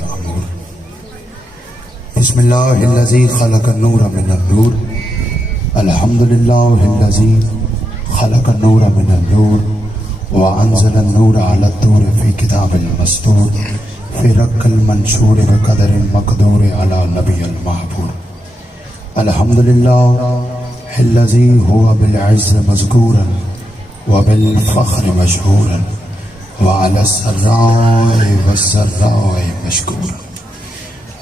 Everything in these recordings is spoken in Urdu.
المأمور بسم الله الذي خلق النور من النور الحمد لله الذي خلق النور من النور وأنزل النور على الطور في كتاب المسطور في رق المنشور بقدر المقدور على نبي المحبور الحمد لله الذي هو بالعز مذكورا وبالفخر مشهورا وعلى السراء والسراء مشكورا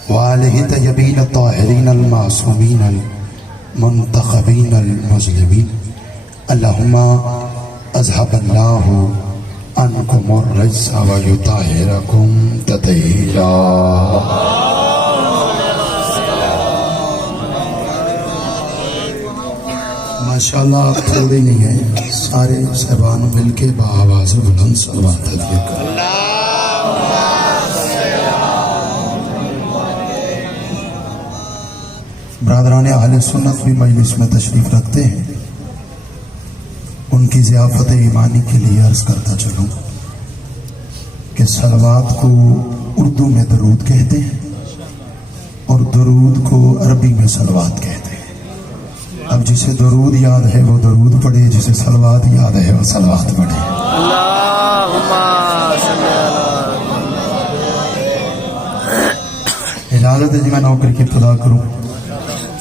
وآله طيبين الطاهرين المعصومين المنتخبين المظلمين اللهم اذهب الله عنكم الرجس ويطهركم تطهيرا. ماشاءاللہ آپ تھوڑے نہیں ہیں، سارے صحبان مل کے بآواز بلند صلوات علیہ کریں. برادران اہل سنت بھی مجلس میں تشریف رکھتے ہیں، ان کی ضیافت ایمانی کے لیے عرض کرتا چلوں کہ صلوات کو اردو میں درود کہتے ہیں اور درود کو عربی میں صلوات کہتے ہیں. اب جسے درود یاد ہے وہ درود پڑھے، جسے صلوات یاد ہے وہ صلوات پڑھے. اجازت ہے جی میں نوکری کی ابتدا کروں.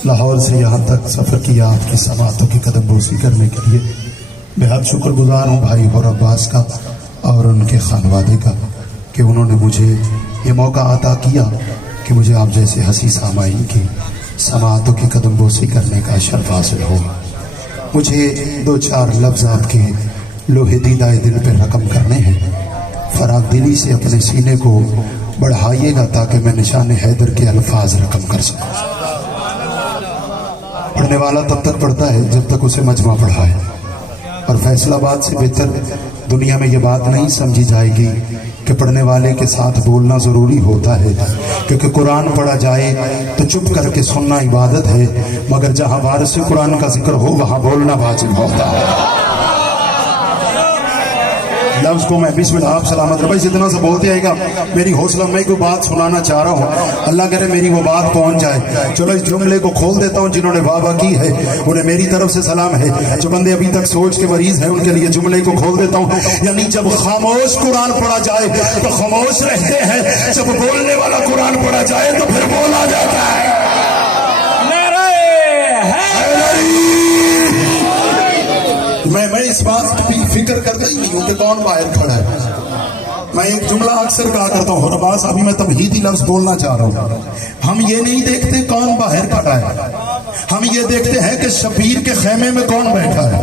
لاہور سے یہاں تک سفر کیا آپ کی سماعتوں کی قدم بوسی کرنے کے لیے. بے حد شکر گزار ہوں بھائی اور عباس کا اور ان کے خانوادے کا کہ انہوں نے مجھے یہ موقع عطا کیا کہ مجھے آپ جیسے حسین سامعین کی سماعتوں کی قدم بوسی کرنے کا شرف حاصل ہو. مجھے دو چار لفظ آپ کے لوہے دیدہ دل پہ رقم کرنے ہیں. فراغ دلی سے اپنے سینے کو بڑھائیے گا تاکہ میں نشان حیدر کے الفاظ رقم کر سکوں. پڑھنے والا تب تک پڑھتا ہے جب تک اسے مجمع پڑھائے، اور فیصل آباد سے بہتر دنیا میں یہ بات نہیں سمجھی جائے گی کہ پڑھنے والے کے ساتھ بولنا ضروری ہوتا ہے، کیونکہ قرآن پڑھا جائے تو چپ کر کے سننا عبادت ہے، مگر جہاں وارث قرآن کا ذکر ہو وہاں بولنا واجب ہوتا ہے. لفظ کو میں بسم اللہ آپ سلامت ربائی سے اتنا سے بولتے آئے گا. میری حوصلہ میں کوئی بات سنانا چاہ رہا ہوں، اللہ کرے میری وہ بات پہنچ جائے. چلو اس جملے کو کھول دیتا ہوں. جنہوں نے واہ کی ہے انہیں میری طرف سے سلام ہے. جو بندے ابھی تک سوچ کے مریض ہیں ان کے لیے جملے کو کھول دیتا ہوں. یعنی جب خاموش قرآن پڑھا جائے تو خاموش رہتے ہیں، جب بولنے والا قرآن پڑھا جائے تو پھر بولا جاتا ہے. میں اس بات کی فکر کرتا ہی نہیں ہوں کہ کون باہر کھڑا ہے. میں ایک جملہ اکثر کہا کرتا ہوں، اور بس ابھی میں تمہیدی لفظ بولنا چاہ رہا ہوں. ہم یہ نہیں دیکھتے کون باہر کھڑا ہے، ہم یہ دیکھتے ہیں کہ شبیر کے خیمے میں کون بیٹھا ہے.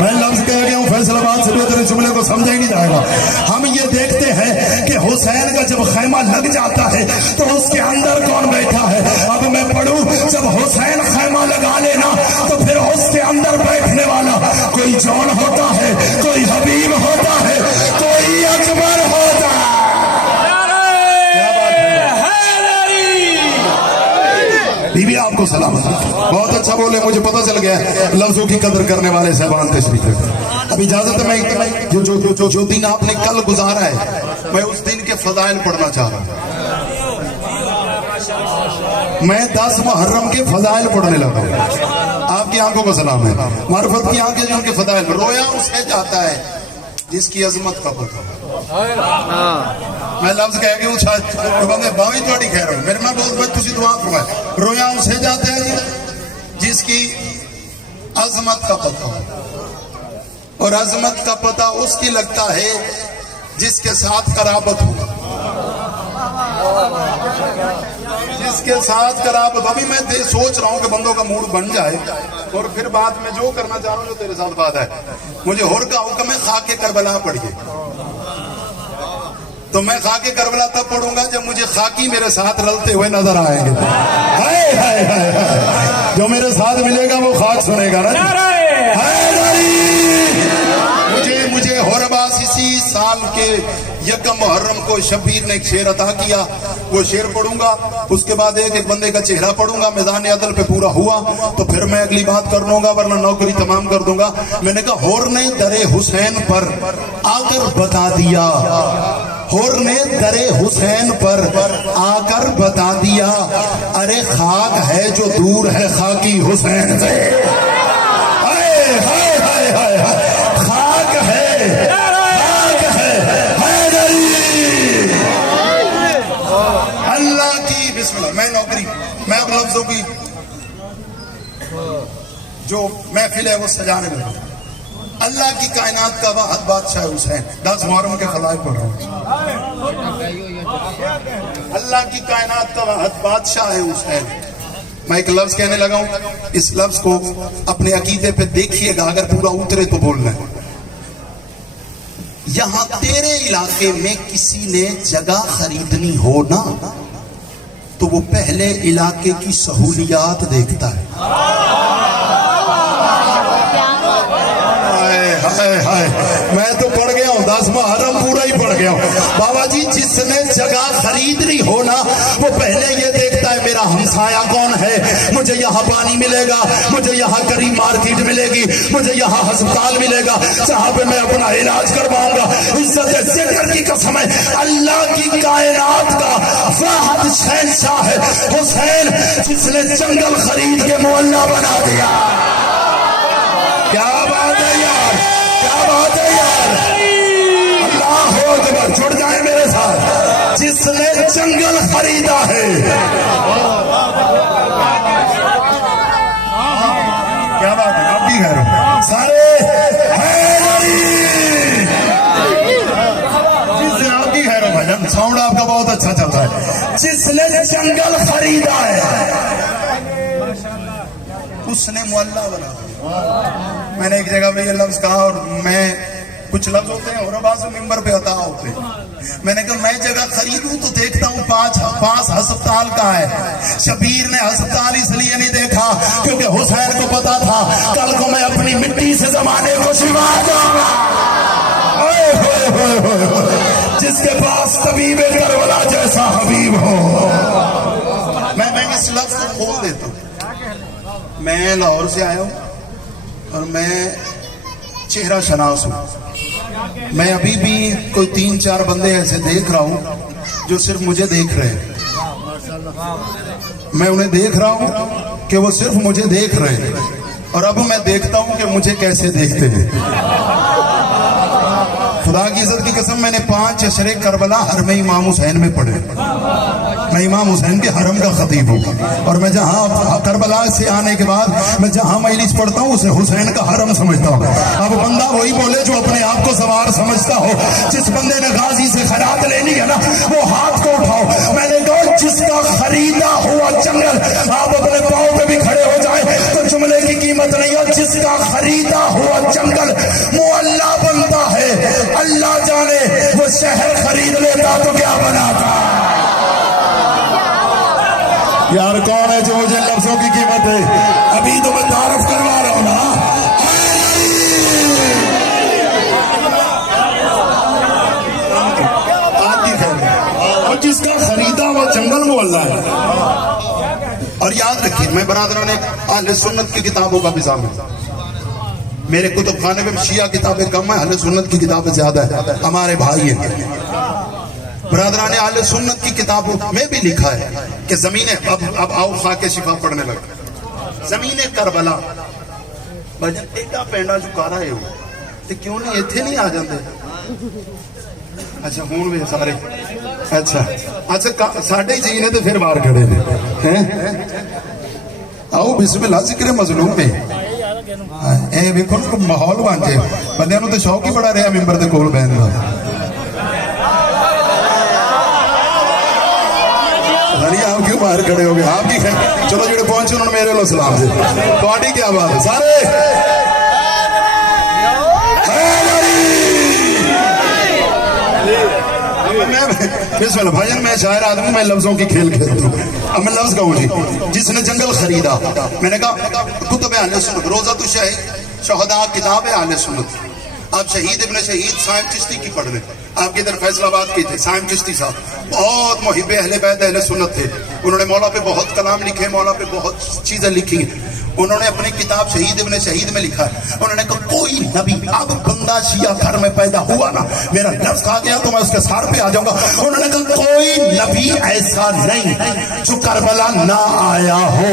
میں لفظ کہہ گیا ہوں فیصل آباد سے بہتر جملے کو سمجھا ہی نہیں جائے گا. ہم یہ دیکھتے ہیں کہ حسین کا جب خیمہ لگ جاتا ہے تو اس کے اندر کون بیٹھا ہے. اب میں پڑھوں جب حسین خیمہ لگا لینا تو پھر اس کے اندر بیٹھنے والا کوئی جون ہوتا ہے، کوئی حبیب ہوتا ہے، کوئی اکبر ہوتا ہے. بیوی آپ کو سلامت. بہت اچھا بولے، مجھے پتہ چل گیا لفظوں کی قدر کرنے والے صاحبان تشریف رکھتے. اب اجازت ہے میں جو دن آپ نے کل گزارا ہے میں اس دن کے فضائل پڑھنا چاہ رہا ہوں. میں 10 محرم کے فضائل پڑھنے لگا ہوں. آپ کی آنکھوں کو سلام ہے. معرفت کی آنکھیں جو ان کے فضائل رویا اسے جاتا ہے جس کی عظمت کا پتہ. میں لفظ کہہ گیا ہوں شاید بندے باوی تھوڑی کہہ رہا ہوں میرے میں بہت بچ تسی دعا فرمائے. رویا اسے جاتا ہے جس کی عظمت کا پتہ ہو، اور عظمت کا پتہ اس کی لگتا ہے جس کے ساتھ قرابت ہو. جس کے ساتھ قرابت. ابھی میں سوچ رہا ہوں کہ بندوں کا موڈ بن جائے اور پھر بعد میں جو کرنا چاہ رہا ہوں جو تیرے ساتھ بات ہے. مجھے اور کا حکم ہے خاک کربلا پڑھیے. تو میں خاک کربلا تب پڑھوں گا جب مجھے خاکی میرے ساتھ رلتے ہوئے نظر آئیں گے. جو میرے ساتھ ملے گا وہ خاک سنے گا نا. مجھے اور عباس اسی سال کے یکم محرم کو شبیر نے ایک شعر عطا کیا، وہ شعر پڑھوں گا. اس کے بعد ایک بندے کا چہرہ پڑھوں گا. میدان عدل پہ پورا ہوا تو پھر میں اگلی بات کر لوں گا ورنہ نوکری تمام کر دوں گا. میں نے کہا ہور نے در حسین پر آ کر بتا دیا حر نے درے حسین پر آ کر بتا دیا، ارے خاک ہے جو دور ہے خاکی حسین سے، خاک ہے حیدری۔ اللہ کی بسم اللہ، میں نوکری، میں اب لفظوں کی جو محفل ہے وہ سجانے میں، اللہ کی کائنات کا واحد بادشاہ حسین، 10 محرم کے خلائق پڑھ رہا ہوں، اللہ کی کائنات کا واحد بادشاہ ہے حسین۔ میں ایک لفظ کہنے لگا ہوں، اس لفظ کو اپنے عقیدے پہ دیکھیے گا، اگر پورا اترے تو بولنا ہے۔ یہاں تیرے علاقے میں کسی نے جگہ خریدنی ہو نا تو وہ پہلے علاقے کی سہولیات دیکھتا ہے۔ میں تو پڑھ گیا ہوں 10 محرم پورا ہی پڑھ گیا ہوں۔ بابا جی جس نے جگہ خریدنی ہو نا وہ پہلے یہ دیکھتا ہے میرا ہمسایہ کون ہے، مجھے یہاں پانی ملے گا، مجھے یہاں قریب مارکیٹ ملے گی، مجھے یہاں ہسپتال ملے گا، جہاں پہ میں اپنا علاج کرواؤں گا۔ عزت ذکر کی قسم ہے، اللہ کی کائنات کا واحد شہنشاہ ہے حسین، جس نے جنگل خرید کے معلّہ بنا دیا۔ کیا بات ہے یار، کیا بات ہے یار، اللہ اکبر، جڑ جائیں میرے ساتھ، جس نے جنگل خریدا ہے۔ کیا بات ہے، آپ بھی خیر ہو سارے حیدری، جس سے آپ بھی خیر ہو بھائی جان، ساؤنڈ آپ کا بہت اچھا چل رہا ہے، جس نے جنگل خریدا ہے اس نے معلّہ بنا۔ میں نے ایک جگہ پہ یہ لفظ کہا، اور میں کچھ لفظ ہوتے ہیں اور بعض ممبر پہ عطا ہوتے ہیں، میں نے کہا میں جگہ خریدوں تو دیکھتا ہوں پاس ہسپتال کا ہے۔ شبیر نے ہسپتال اس لیے نہیں دیکھا کیونکہ حسین کو پتا تھا کل کو میں اپنی مٹی سے زمانے کو شفا دوں گا۔ جس کے پاس طبیب کربلا جیسا حبیب ہو۔ میں اس لفظ کو کھول دیتا ہوں، میں لاہور سے آیا ہوں اور میں چہرہ شناس ہوں، میں ابھی بھی کوئی 3-4 بندے ایسے دیکھ رہا ہوں جو صرف مجھے دیکھ رہے ہیں، میں انہیں دیکھ رہا ہوں کہ وہ صرف مجھے دیکھ رہے ہیں، اور اب میں دیکھتا ہوں کہ مجھے کیسے دیکھتے ہیں۔ خدا کی عزت کی قسم، میں نے 5 اشرے کربلا حرم امام حسین میں پڑھے، میں امام حسین کے حرم کا خطیب ہوں، اور میں جہاں کربلا سے آنے کے بعد میں جہاں مجلس پڑھتا ہوں اسے حسین کا حرم سمجھتا ہوں۔ اب بندہ وہی بولے جو اپنے آپ کو سوار سمجھتا ہو۔ جس بندے نے غازی سے خیرات لینی ہے نا وہ ہاتھ کو اٹھاؤ۔ میں نے کہا جس کا خریدا ہوا جنگل، آپ اپنے پاؤں پہ بھی کھڑے ہو جائیں تو جملے کی قیمت نہیں ہے، جس کا خریدا ہوا جنگل معلّہ بنتا ہے، اللہ جانے وہ شہر خرید لیتا تو کیا بناتا۔ یار کون ہے جو مجھے لفظوں کی قیمت ہے؟ ابھی تو میں تعارف کروا رہا ہوں نا۔ اور جس کا خریدا وہ جنگل معلّہ ہے۔ اور یاد رکھیے، میں برادران اہل سنت کی کتابوں کا نظام ہے، میرے کتب خانے میں شیعہ کتابیں کم ہیں، اہل سنت کی کتابیں زیادہ ہیں، ہمارے بھائی ہیں۔ برادران اہل سنت کی کتابوں میں بھی لکھا ہے کہ زمین اب آؤ خاک شفا پڑھنے لگا، زمین کربلا بھجن ایڈا پینڈا چکا رہے ہو تو کیوں نہیں ایتھے نہیں آ جاندے؟ اچھا ہون بھی سارے اچھا ساڑھے ہی چاہیے تو پھر باہر کھڑے ہیں۔ آؤ بسم اللہ، ذکر مظلوم میں اے ویکھو ماحول بن کے بندیاں نوں تے شوق ہی بڑا رہا ممبر دے کول بہن دا۔ آپ کیوں باہر کھڑے ہو گئے؟ آپ کی چلو جڑے پہنچے انہوں نے میرے لو سلام سے، تہاڈی کیا بات ہے سارے بسم اللہ بھائی جان، میں شاعر آدمی، میں لفظوں کی کھیل کھیلتا ہوں۔ اب میں لفظ کہوں جی، جس نے جنگل خریدا، میں نے کہا کتب اہل سنت، روضۃ الشہداء کتاب ہے اہل سنت۔ آپ شہید ابن شہید سائم چشتی کی پڑھ لیں، آپ کے ادھر فیصل آباد کی تھے سائم چشتی صاحب، بہت محب اہل بیت اہل سنت تھے، انہوں نے مولا پہ بہت کلام لکھے، مولا پہ بہت چیزیں لکھی ہیں۔ انہوں نے اپنی کتاب شہید ابن شہید میں لکھا ہے، انہوں نے کہا کوئی نبی، اب بندہ شیعہ گھر میں پیدا ہوا نا، میرا لفظ کھا گیا تو میں اس کے سار پہ آ جاؤں گا، انہوں نے کہا کوئی نبی ایسا نہیں جو کربلا نہ آیا ہو،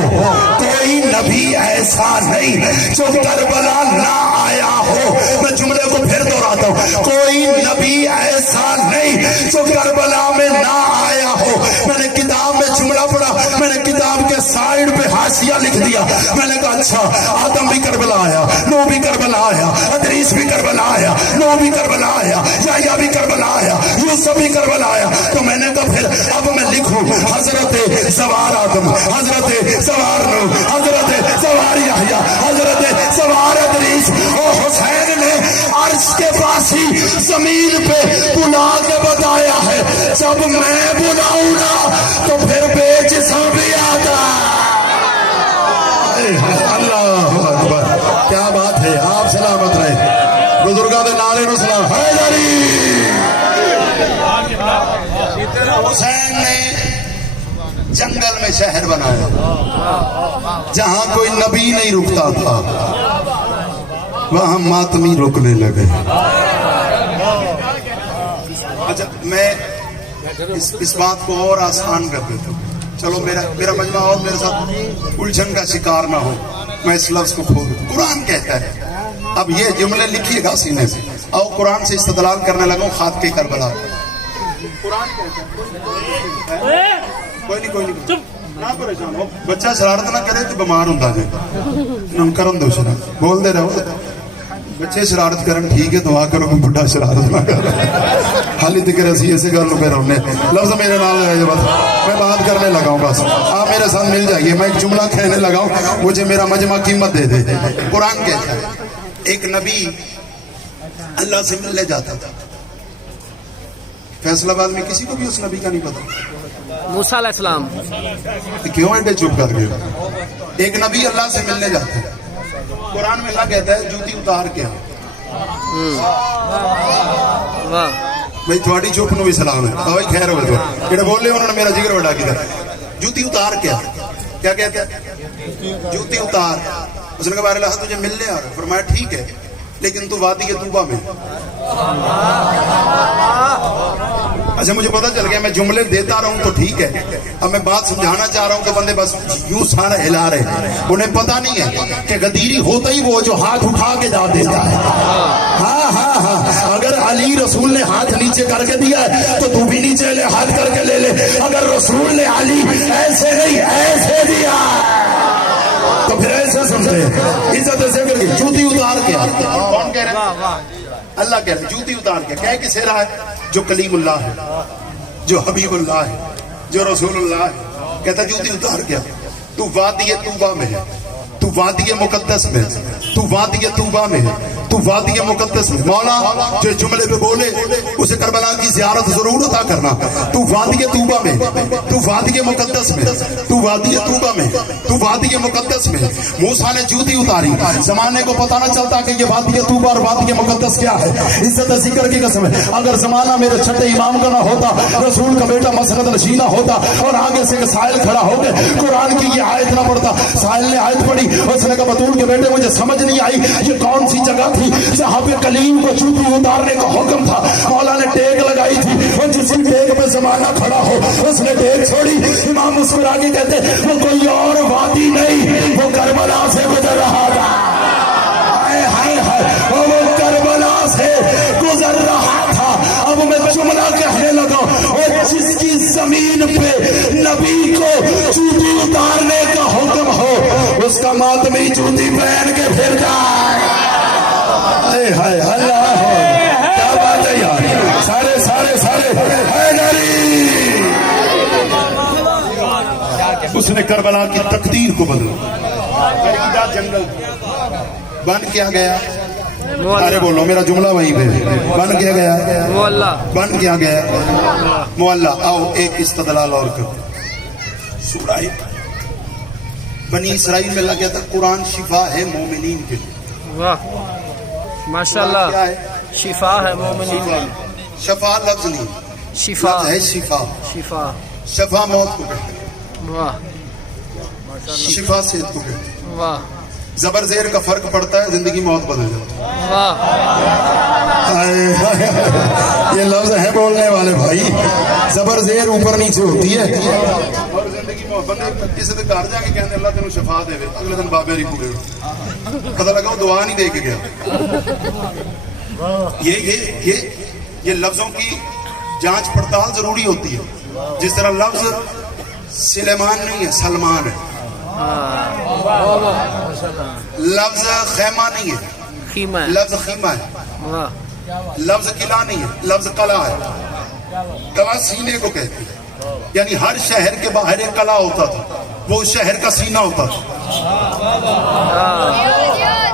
کوئی نبی ایسا نہیں جو کربلا نہ آیا ہو۔ میں جملے کو پھر دہراتا ہوں، کوئی نبی ایسا نہیں جو کربلا میں نہ آیا ہو۔ میں نے کتاب میں جملہ پڑھا، میں نے کتاب کے سائیڈ پہ حاشیہ لکھ دیا، میں نے کہا اچھا آدم بھی کربلا آیا، نو بھی کربلا آیا، ادریس بھی کربلا آیا، نو بھی کربلا آیا، یحییٰ بھی کربلا آیا، یوسف بھی کربلا آیا۔ تو میں نے کہا پھر اب میں لکھوں حضرت سوار آدم، حضرت سوار نو، حضرت سوار یحییٰ، حضرت سوار ادریس، اور حسین نے عرش کے پاس ہی زمین پہ بلا کے بتایا ہے جب میں بلاؤں گا تو پھر بے جسم بھی آتا۔ اللہ اکبر، کیا بات ہے، آپ سلامت رہے، بزرگاں دے نعرے نو سلام۔ حیدری حسین نے جنگل میں شہر بنایا جہاں کوئی نبی نہیں رکتا تھا، وہاں ماتمی رکنے لگے۔ اچھا میں اس بات کو اور آسان کر دیتا ہوں، چلو میرا مجمع اور میرے ساتھ الجھن کا شکار نہ ہو، میں اس لفظ کو کھول دیتا ہوں۔ قرآن کہتا ہے، اب یہ جملے لکھیے گا سینے سے، اور قرآن سے استدلال کرنے لگا ہوں خاتمے کربلا۔ قرآن کہتا ہے، کوئی نہیں نہ پریشان ہو، بچہ شرارت نہ کرے تو بیمار ہوتا جائے، نم کرن دو شرارت، بول دے رہو بچے شرارت کرن ٹھیک ہے، دعا کرو کہ بڑھا شرارت نہ کر، حالی تکر ایسی ایسے کر لو پہ رونے لفظ میرے نال ہے، بس میں بات کرنے لگا ہوں، بس آپ میرے ساتھ مل جائیے، میں ایک جملہ کہنے لگا ہوں، مجھے میرا مجمع قیمت دے دے۔ قرآن کہتا ہے ایک نبی اللہ سے ملنے جاتا تھا، فیصلہ آباد میں کسی کو بھی اس نبی کا نہیں پتا، موسیٰ علیہ السلام، کیوں ایڈے چپ کر گئے؟ ایک نبی اللہ سے ملنے جاتا ہے، قرآن میں اللہ کہتا ہے جوتی اتار کے بھائی تھوڑی چپ نو بھی سلام ہے، بھائی خیر ہوئے تو جڑے بولے انہوں نے میرا جگر بڑھا کیا، جوتی اتار کیا کہتے ہیں جوتی اتار۔ اس نے کہا بارے اللہ تجھے ملنے آ رہا، فرمایا ٹھیک ہے لیکن تو وادی طوبہ میں۔ اچھا مجھے پتا چل گیا، میں جملے دیتا رہا ہوں تو ٹھیک ہے، اب میں بات سمجھانا چاہ رہا ہوں تو بندے بس یوں سارا ہلا رہے، انہیں پتا نہیں ہے کہ غدیری ہوتا ہی وہ جو ہاتھ اٹھا کے جا دیتا ہے۔ ہاں اگر علی رسول نے ہاتھ نیچے کر کے دیا ہے تو تو بھی نیچے لے ہاتھ کر کے لے لے، اگر رسول نے علی ایسے نہیں ایسے دیا تو پھر ایسے سمجھے عزت ایسے کر کے جوتی اتار کے۔ کون کہہ رہا ہے؟ اللہ کہہ رہا ہے جوتی اتار کے، کہہ کسے رہا ہے؟ جو کلیم اللہ ہے، جو حبیب اللہ ہے، جو رسول اللہ ہے، کہتا جوتی اتار کے تو وادی طوبہ میں ہے، تو وادی مقدس میں، تو وادی طوبہ میں ہے، تو وادی مقدس میں۔ مولا جو جملے پہ بولے اسے کربلا کی زیارت ضرور عطا کرنا۔ تو وادی طوبہ میں، تو وادی مقدس میں، تو وادی طوبہ میں، تو وادی مقدس میں۔ موسیٰ نے جوتی اتاری، زمانے کو پتہ نہ چلتا کہ یہ وادی طوبہ اور وادی مقدس کیا ہے، عزت ذکر کی قسم ہے۔ اگر زمانہ میرے چھٹے امام کا نہ ہوتا، رسول کا بیٹا مسند نشینہ ہوتا اور آگے سے کہ سائل کھڑا ہو گئے قرآن کی یہ آیت نہ پڑھتا، سائل نے آیت پڑھی، اس نے کہا بطول کے بیٹے مجھے سمجھ نہیں آئی یہ کون سی جگہ تھی جہاں پہ کلیم کو جوتی اتارنے کا حکم تھا۔ مولا نے ٹیک لگائی تھی، اور جسی ٹیک پہ زمانہ کھڑا ہو اس نے ٹیک چھوڑی۔ امام مسکرا کے کہتے وہ کوئی اور وادی نہیں، وہ کربلا سے گزر رہا تھا، وہ کربلا سے گزر رہا تھا۔ اب میں جملہ کہنے لگا، اور جس کی زمین پہ نبی کو جوتی اتارنے کا حکم ہو اس کا ماتمی جوتی پہن کے پھر جائے۔ اللہ کیا بات ہے یار، سارے اس نے کربلا کی تقدیر کو بدلا۔ جنگل بن کیا گیا، ارے بولو میرا جملہ وہیں پہ بن کیا گیا، بن کیا گیا معلّہ۔ آؤ ایک استدلال اور کرو، سورہ بنی اسرائیل میں اللہ کہتا قرآن شفا ہے مومنین کے لیے۔ واہ ماشاءاللہ، کیا ہے؟ شفا ہے مومنین، شفا لفظ نہیں، شفا ہے شفا، شفا، شفا موت کو کہتے ہیں۔ واہ شفا صحت کو کہتے ہیں. واہ زبر زیر کا فرق پڑتا ہے, زندگی موت بدل جاتی ہے. واہ یہ لفظ ہے بولنے والے بھائی, زبر زیر اوپر نیچے ہوتی ہے اور زندگی میں بندے کسی سے گھر جا کے کہتے اللہ تینوں شفا دے, اگلے دن بابے ری پورے پتہ لگا وہ دعا نہیں دے کے گیا. یہ لفظوں کی جانچ پڑتال ضروری ہوتی ہے. جس طرح لفظ سلیمان نہیں ہے, سلمان ہے. لفظ خیمہ نہیں ہے, خیمہ ہے. لفظ خیمہ ہے. واہ لفظ قلعہ نہیں ہے, لفظ قلعہ ہے. قلعہ سینے کو کہتے ہیں, یعنی ہر شہر کے باہر ایک قلعہ ہوتا تھا, وہ اس شہر کا سینہ ہوتا تھا.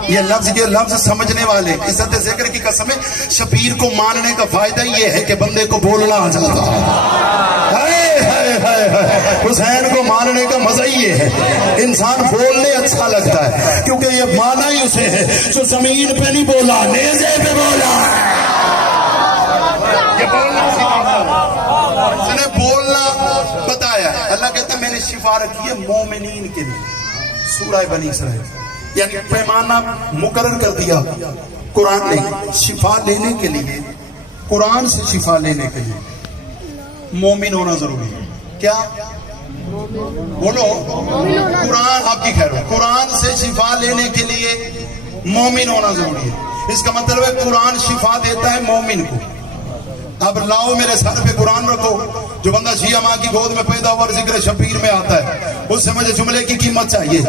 یہ لفظ سمجھنے والے, عزت ذکر کی قسم ہے, شبیر کو ماننے کا فائدہ یہ ہے کہ بندے کو بولنا آ جاتا ہے. حسین کو ماننے کا مزہ ہی یہ ہے, انسان بولنے اچھا لگتا ہے کیونکہ یہ مانا ہی اسے ہے جو زمین پہ نہیں بولا, نیزے پہ بولا. یہ بولنا اس نے بولنا بتایا ہے. اللہ کہتا ہے میں نے شفا رکھی ہے مومنین کے لیے. سورہ بنی اسرائیل یعنی پیمانہ مقرر کر دیا قرآن نے شفا لینے کے لیے, قرآن سے شفا لینے کے لیے مومن ہونا ضروری ہے. کیا بولو, قرآن آپ کی خیر ہو, قرآن سے شفا لینے کے لیے مومن ہونا ضروری ہے. اس کا مطلب ہے قرآن شفا دیتا ہے مومن کو. اب لاؤ میرے سر پہ قرآن رکھو, جو بندہ شیعہ ماں کی گود میں پیدا ہوا اور ذکر شبیر میں آتا ہے, اس سے مجھے جملے کی قیمت چاہیے.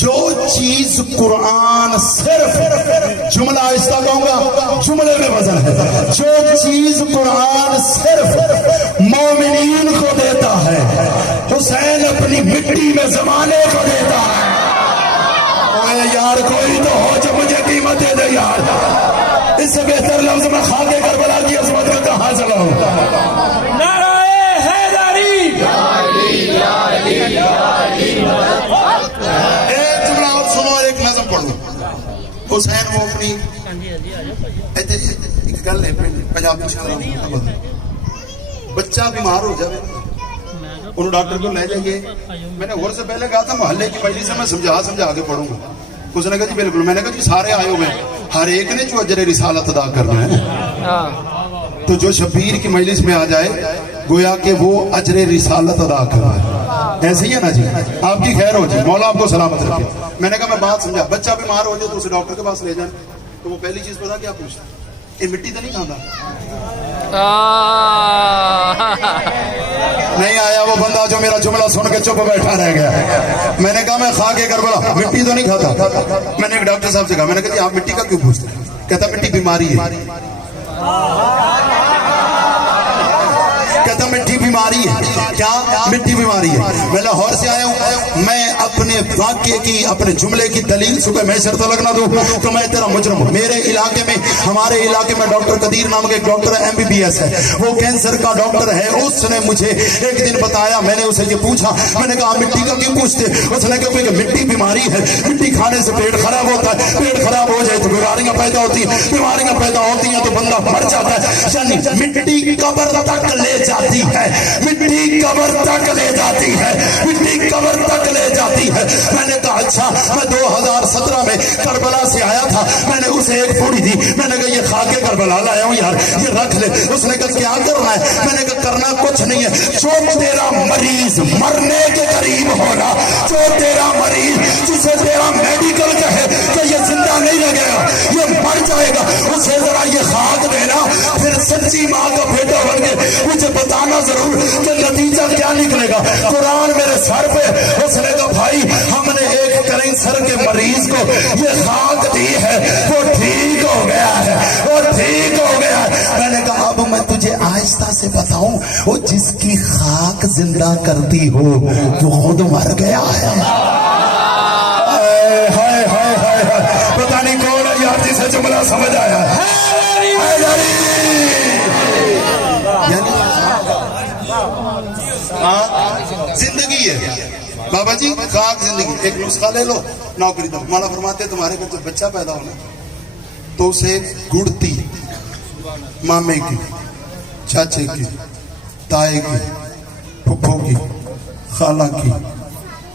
جو چیز قرآن صرف, جملہ آہستہ کہوں گا جملے میں وزن ہے, جو چیز قرآن صرف مومنین کو دیتا ہے, حسین اپنی مٹی میں زمانے کو دیتا ہے. اوے یار کوئی تو ہو جو مجھے قیمت دے دے یار. اس سے بہتر لفظ میں خاک کربلا کی عظمت میں کہاں چلاؤں. نعرہ حیدری. ایک جملہ اور سنو اور ایک نظم پڑھ لو. حسین وہ اپنی ایک گل ہے پنجابی شاعر, بچہ بیمار ہو جائے انہوں ڈاکٹر کو لے جائیے. میں نے غور سے پہلے کہا تھا محلے کی مجلس سے میں سمجھا کے پڑھوں گا. اس نے کہا جی بالکل. میں نے کہا جی سارے آئے ہوئے ہیں, ہر ایک نے جو اجر رسالت ادا کرنا ہے, تو جو شبیر کی مجلس میں آ جائے گویا کہ وہ اجر رسالت ادا کرنا ہے. ایسے ہی ہے نا جی, آپ کی خیر ہو جی, مولا آپ کو سلامت رکھے. میں نے کہا میں بات سمجھا, بچہ بیمار ہو جائے تو اسے ڈاکٹر کے پاس لے جائیں, تو وہ پہلی چیز پتا کیا پوچھتا, یہ مٹی تو نہیں کھاتا؟ نہیں آیا وہ بندہ جو میرا جملہ سن کے چپ بیٹھا رہ گیا. میں نے کہا میں خاک کربلا مٹی تو نہیں کھاتا. میں نے ایک ڈاکٹر صاحب سے کہا, میں نے کہا جی آپ مٹی کا کیوں پوچھتے ہیں؟ کہتا مٹی بیماری ہے. کہتا مٹی بیماری ہے. کیا مٹی بیماری ہے؟ میں لاہور سے آیا ہوں, میں اپنے واقعے کی, اپنے جملے کی دلیل صبح میں شرط لگنا دوں تو میں تیرا مجرم ہوں. میرے علاقے میں, ہمارے علاقے میں ڈاکٹر قدیر نام کے ایک ڈاکٹر MBBS ہے, وہ کینسر کا ڈاکٹر ہے. اس نے مجھے ایک دن بتایا, میں نے اسے یہ پوچھا, میں نے کہا مٹی کا کیوں پوچھتے؟ اس نے کہا کہ مٹی بیماری ہے, مٹی کھانے سے پیٹ خراب ہوتا ہے, پیٹ خراب ہو جائے تو بیماریاں پیدا ہوتی ہیں, بیماریاں پیدا ہوتی ہیں تو بندہ مر جاتا ہے. یعنی مٹی قبر تک لے جاتی ہے, مٹی قبر تک لے جاتی ہے, مٹی قبر تک لے جاتی ہے. میں نے کہا اچھا. میں 2017 میں کربلا سے آیا تھا, میں نے اسے ایک پوڑی دی, میں نے کہا یہ خاک کربلا لایا ہوں یار, یہ رکھ لے. اس نے کہا کیا کرنا ہے؟ میں نے کہا کرنا کچھ نہیں ہے, جو تیرا مریض مرنے کے قریب ہونا, جو تیرا مریض جسے تیرا میڈیکل کہے کہ یہ زندہ نہیں رہ گیا, یہ مر جائے گا, اسے ذرا یہ خاک دینا, پھر سچی ماں کا بیٹا بن کے مجھے بتانا ضرور کہ نتیجہ کیا نکلے گا. قرآن میرے سر پہ. اس نے کہا بھائی ہم نے ایک کینسر کے مریض کو یہ خاک دی ہے, وہ ٹھیک ہو گیا ہے, وہ ٹھیک ہو گیا ہے. میں نے کہا اب میں تجھے آہستہ سے بتاؤں, وہ جس کی خاک زندہ کرتی ہو وہ خود مر گیا ہے. پتہ نہیں کون ہے یار جسے جملہ سمجھ آیا. زندگی ہے بابا جی, خاک زندگی. ایک نسخہ لے لو, نوکری دو. مولا فرماتے تمہارے گھر جب بچہ پیدا ہونا تو اسے گڑتی مامے کی, چاچے کی, تائے کی, پھپھو کی, خالہ کی,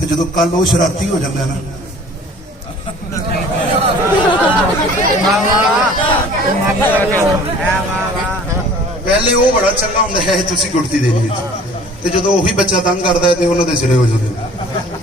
ਤੇ ਜਦੋਂ ਕੱਲ ਉਹ ਸ਼ਰਾਰਤੀ ਹੋ ਜਾਂਦਾ ਨਾ ਪਹਿਲੇ ਉਹ ਬੜਾ ਚੰਗਾ ਹੁੰਦਾ ਹੈ ਤੁਸੀਂ ਗੁੜਤੀ ਦੇਣੀ ਵਿੱਚ ਤੇ ਜਦੋਂ ਉਹੀ ਬੱਚਾ ਤੰਗ ਕਰਦਾ ਹੈ ਤੇ ਉਹਨਾਂ ਦੇ ਸਿਰੇ ਹੋ ਜਾਂਦੇ